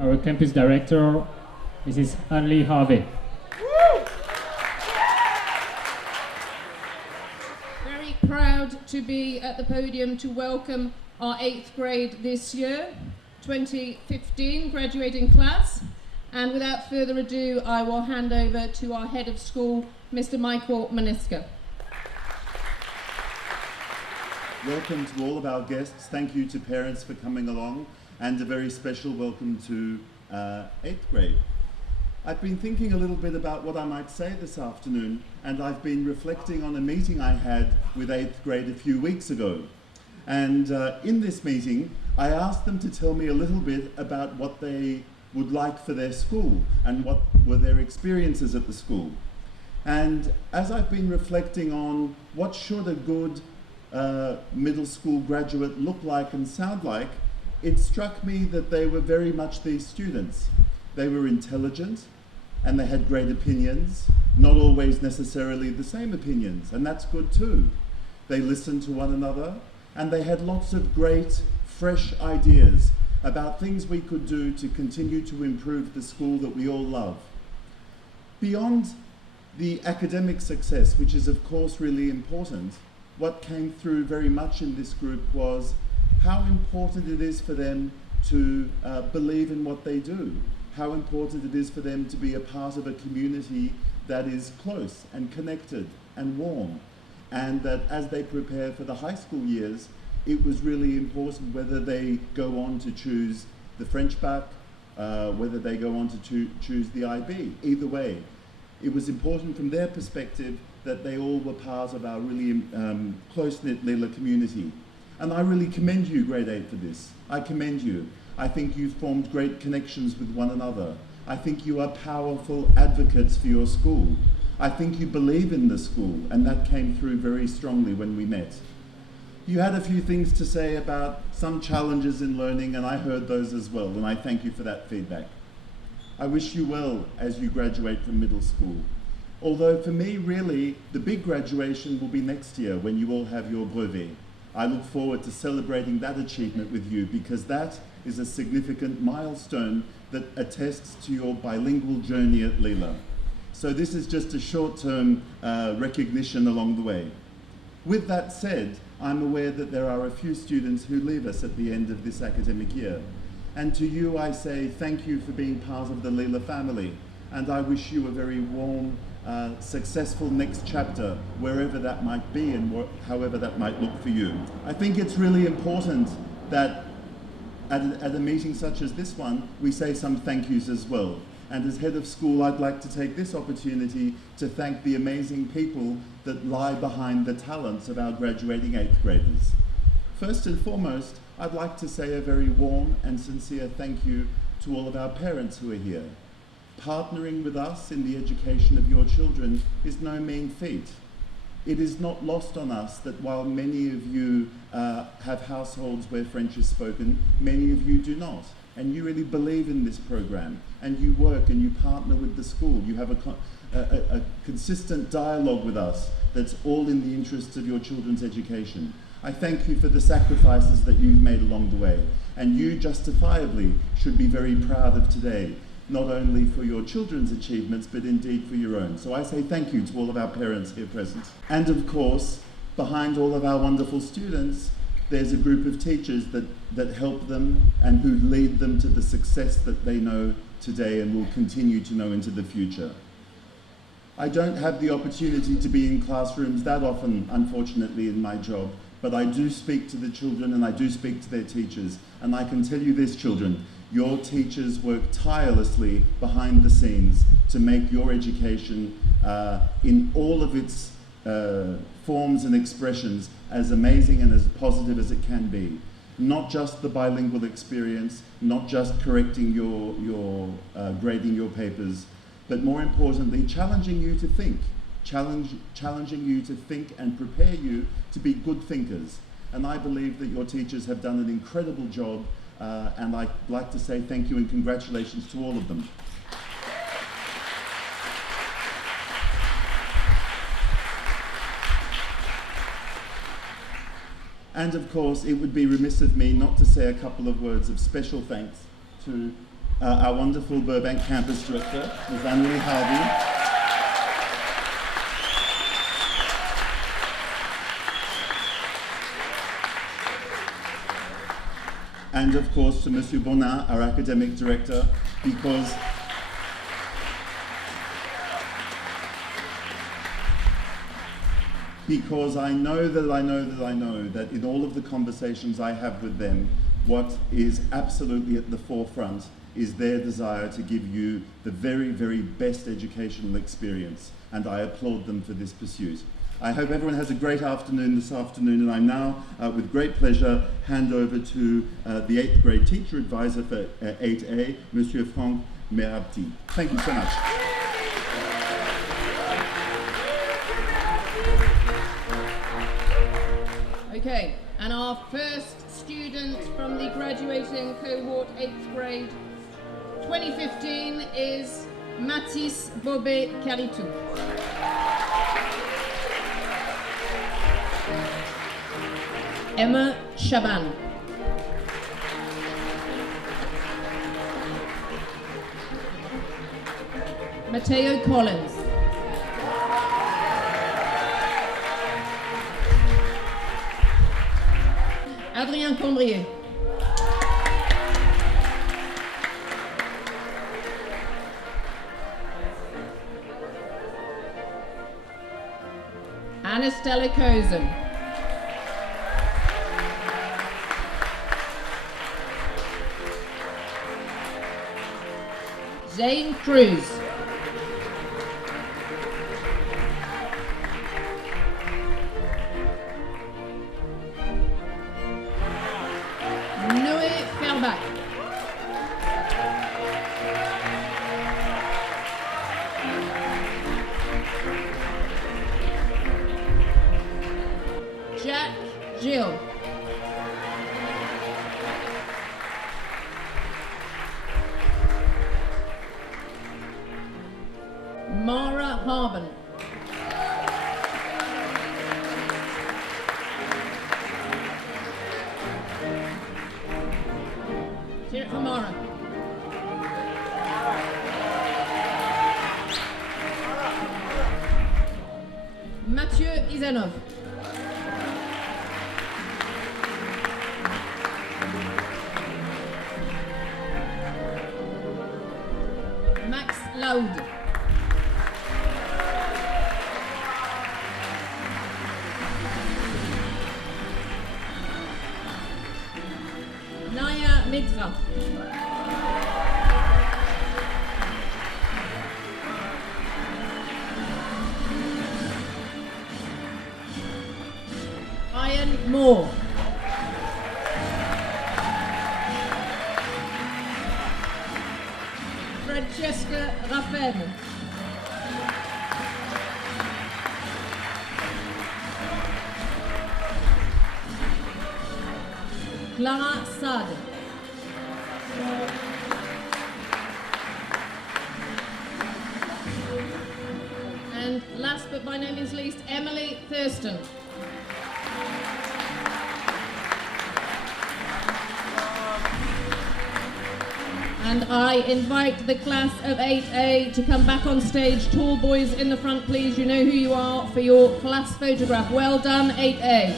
our campus director, Mrs. Anli Harvey. Very proud to be at the podium to welcome our 8th grade this year, 2015 graduating class. And without further ado, I will hand over to our head of school, Mr. Michael Maniska. Welcome to all of our guests. Thank you to parents for coming along, and a very special welcome to 8th grade. I've been thinking a little bit about what I might say this afternoon, and I've been reflecting on a meeting I had with 8th grade a few weeks ago. And in this meeting, I asked them to tell me a little bit about what they would like for their school and what were their experiences at the school. And as I've been reflecting on what should a good middle school graduate look like and sound like, it struck me that they were very much these students. They were intelligent and they had great opinions, not always necessarily the same opinions, and that's good too. They listened to one another and they had lots of great, fresh ideas about things we could do to continue to improve the school that we all love. Beyond the academic success, which is of course really important, what came through very much in this group was how important it is for them to believe in what they do, how important it is for them to be a part of a community that is close and connected and warm, and that as they prepare for the high school years, it was really important whether they go on to choose the French bac, whether they go on to choose the IB. Either way, it was important from their perspective that they all were part of our really close-knit LILA community. And I really commend you, grade 8, for this. I commend you. I think you've formed great connections with one another. I think you are powerful advocates for your school. I think you believe in the school, and that came through very strongly when we met. You had a few things to say about some challenges in learning, and I heard those as well, and I thank you for that feedback. I wish you well as you graduate from middle school. Although for me, really, the big graduation will be next year when you all have your brevet. I look forward to celebrating that achievement with you, because that is a significant milestone that attests to your bilingual journey at LILA. So this is just a short-term recognition along the way. With that said, I'm aware that there are a few students who leave us at the end of this academic year. And to you I say thank you for being part of the LILA family, and I wish you a very warm, successful next chapter, wherever that might be and however that might look for you. I think it's really important that at a meeting such as this one, we say some thank yous as well. And as head of school, I'd like to take this opportunity to thank the amazing people that lie behind the talents of our graduating 8th graders. First and foremost, I'd like to say a very warm and sincere thank you to all of our parents who are here. Partnering with us in the education of your children is no mean feat. It is not lost on us that while many of you have households where French is spoken, many of you do not. And you really believe in this program, and you work and you partner with the school. You have a consistent dialogue with us that's all in the interests of your children's education. I thank you for the sacrifices that you've made along the way, and you justifiably should be very proud of today, not only for your children's achievements, but indeed for your own. So I say thank you to all of our parents here present. And of course, behind all of our wonderful students, there's a group of teachers that help them and who lead them to the success that they know today and will continue to know into the future. I don't have the opportunity to be in classrooms that often, unfortunately, in my job, but I do speak to the children and I do speak to their teachers. And I can tell you this, children, your teachers work tirelessly behind the scenes to make your education in all of its forms and expressions as amazing and as positive as it can be. Not just the bilingual experience, not just correcting your grading your papers, but more importantly, challenging you to think, challenging you to think and prepare you to be good thinkers. And I believe that your teachers have done an incredible job, and I'd like to say thank you and congratulations to all of them. And of course, it would be remiss of me not to say a couple of words of special thanks to our wonderful Burbank campus director, Ms. Anne-Marie Harvey. And of course to Monsieur Bonin, our academic director, because I know that in all of the conversations I have with them, what is absolutely at the forefront is their desire to give you the very, very best educational experience, and I applaud them for this pursuit. I hope everyone has a great afternoon this afternoon, and I now, with great pleasure, hand over to the 8th grade teacher advisor for 8A, Monsieur Franck Merabti. Thank you so much. Okay, and our first student from the graduating cohort 8th grade 2015 is Mathis Bobet-Caritou. Emma Chaban. Matteo Collins. Adrien Condrier. Anastella Kozen. Zane Cruz. Noé Ferbach. Jack Gill. Mara Harben. Hear it for Mara. Mathieu Izanov. Max Laud. Naya Mitra. Ian Moore. Francesca Raffen. Clara Sade. And last but by no means least, Emily Thurston. And I invite the class of 8A to come back on stage. Tall boys in the front, please. You know who you are for your class photograph. Well done, 8A.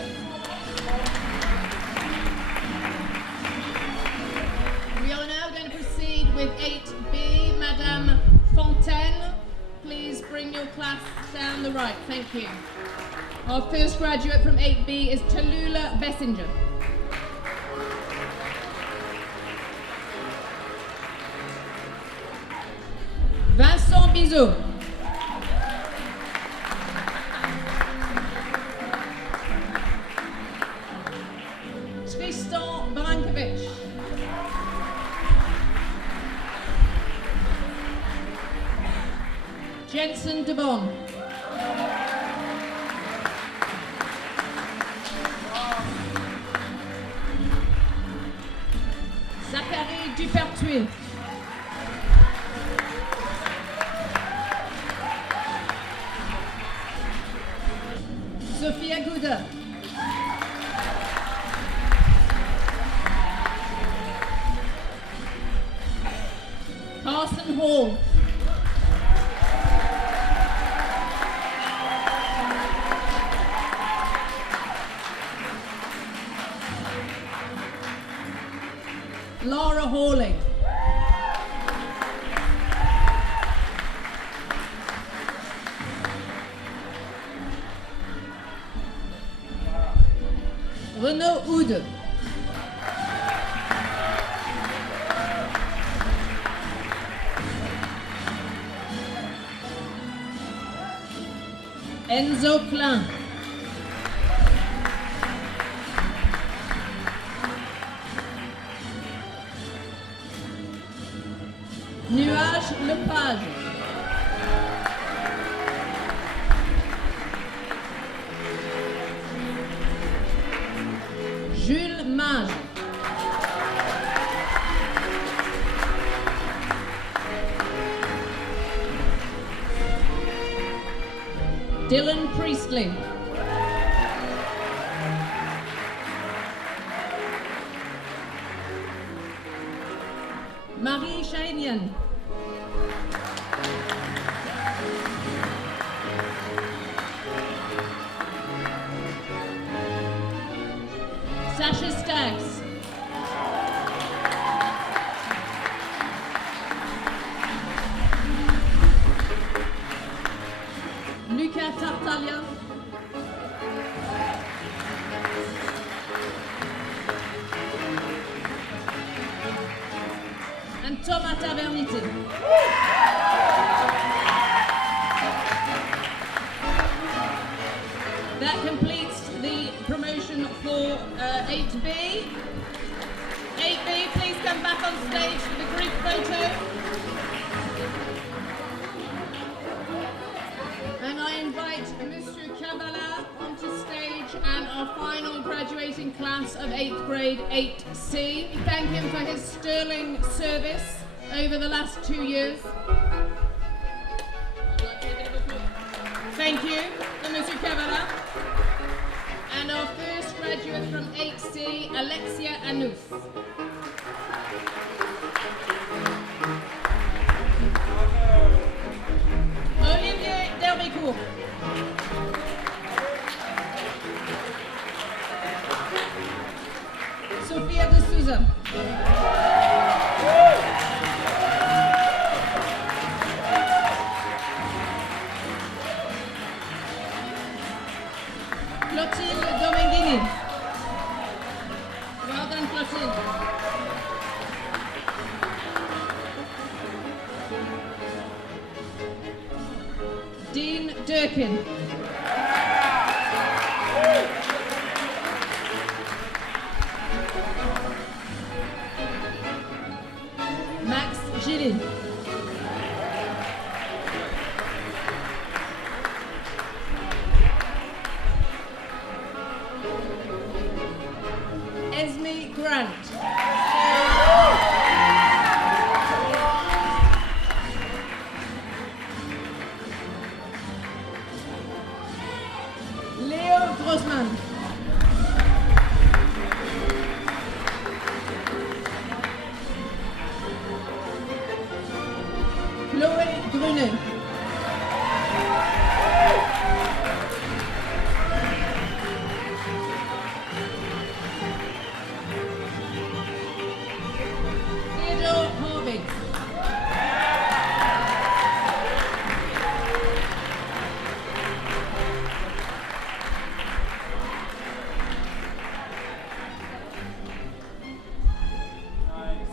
We are now going to proceed with 8B. Madame Fontaine, please bring your class down the right. Thank you. Our first graduate from 8B is Tallulah Bessinger. Vincent Bizot. Tristan Brankovic. Jensen de Bon. Zachary Dupertuis. Sophia Gouda. Carson Hall. Laura Hawley. Renaud Houde. Enzo Klein. Nuage Lepage. Jules Mage. Dylan Priestley. Marie Chainian. Sasha Staggs. Luca Tartaglia. And Thomas Tavernity. That completes the promotion for 8B. 8B, please come back on stage for the group photo. And I invite Mr. Kabbalah onto stage and our final graduating class of 8th grade 8C. We thank him for his sterling service over the last 2 years. Thank you to Mr. Kabbalah. And our first graduate from 8C, Alexia Anous. Olivier Derbicourt. Sophia de Souza. Clotilde Domenghini. Well done, Clotilde. Dean Durkin. Max Gilly. Esme Grant. Leo Grossman. Chloé Brunet. Theodore Harvey.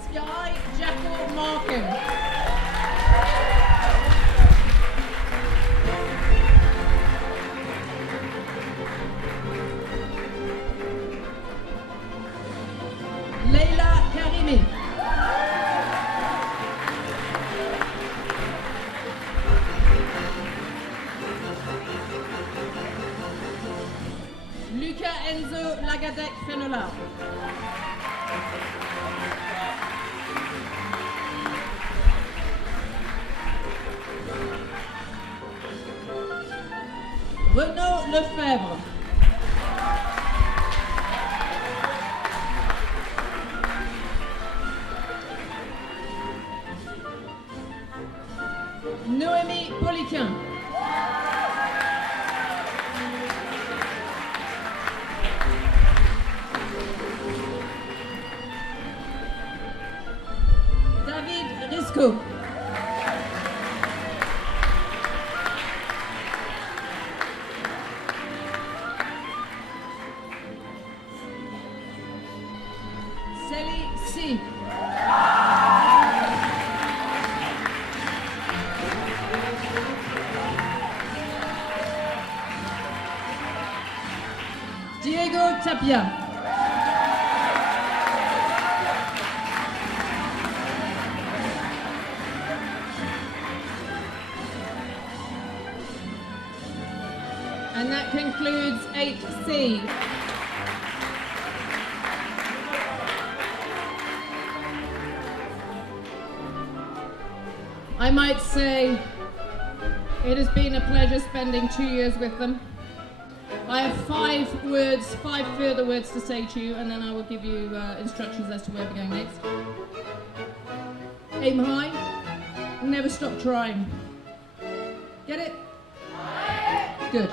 Sky Jackal Markham. Leila Karimi. Luca Enzo Lagadec Fenola. Renaud Lefebvre. Noémie Poliquin. David Risco. Célie C. Diego Tapia. And that concludes 8C. I might say it has been a pleasure spending 2 years with them. I have 5 further words to say to you, and then I will give you instructions as to where we're going next. Aim high, never stop trying. Get it? Good.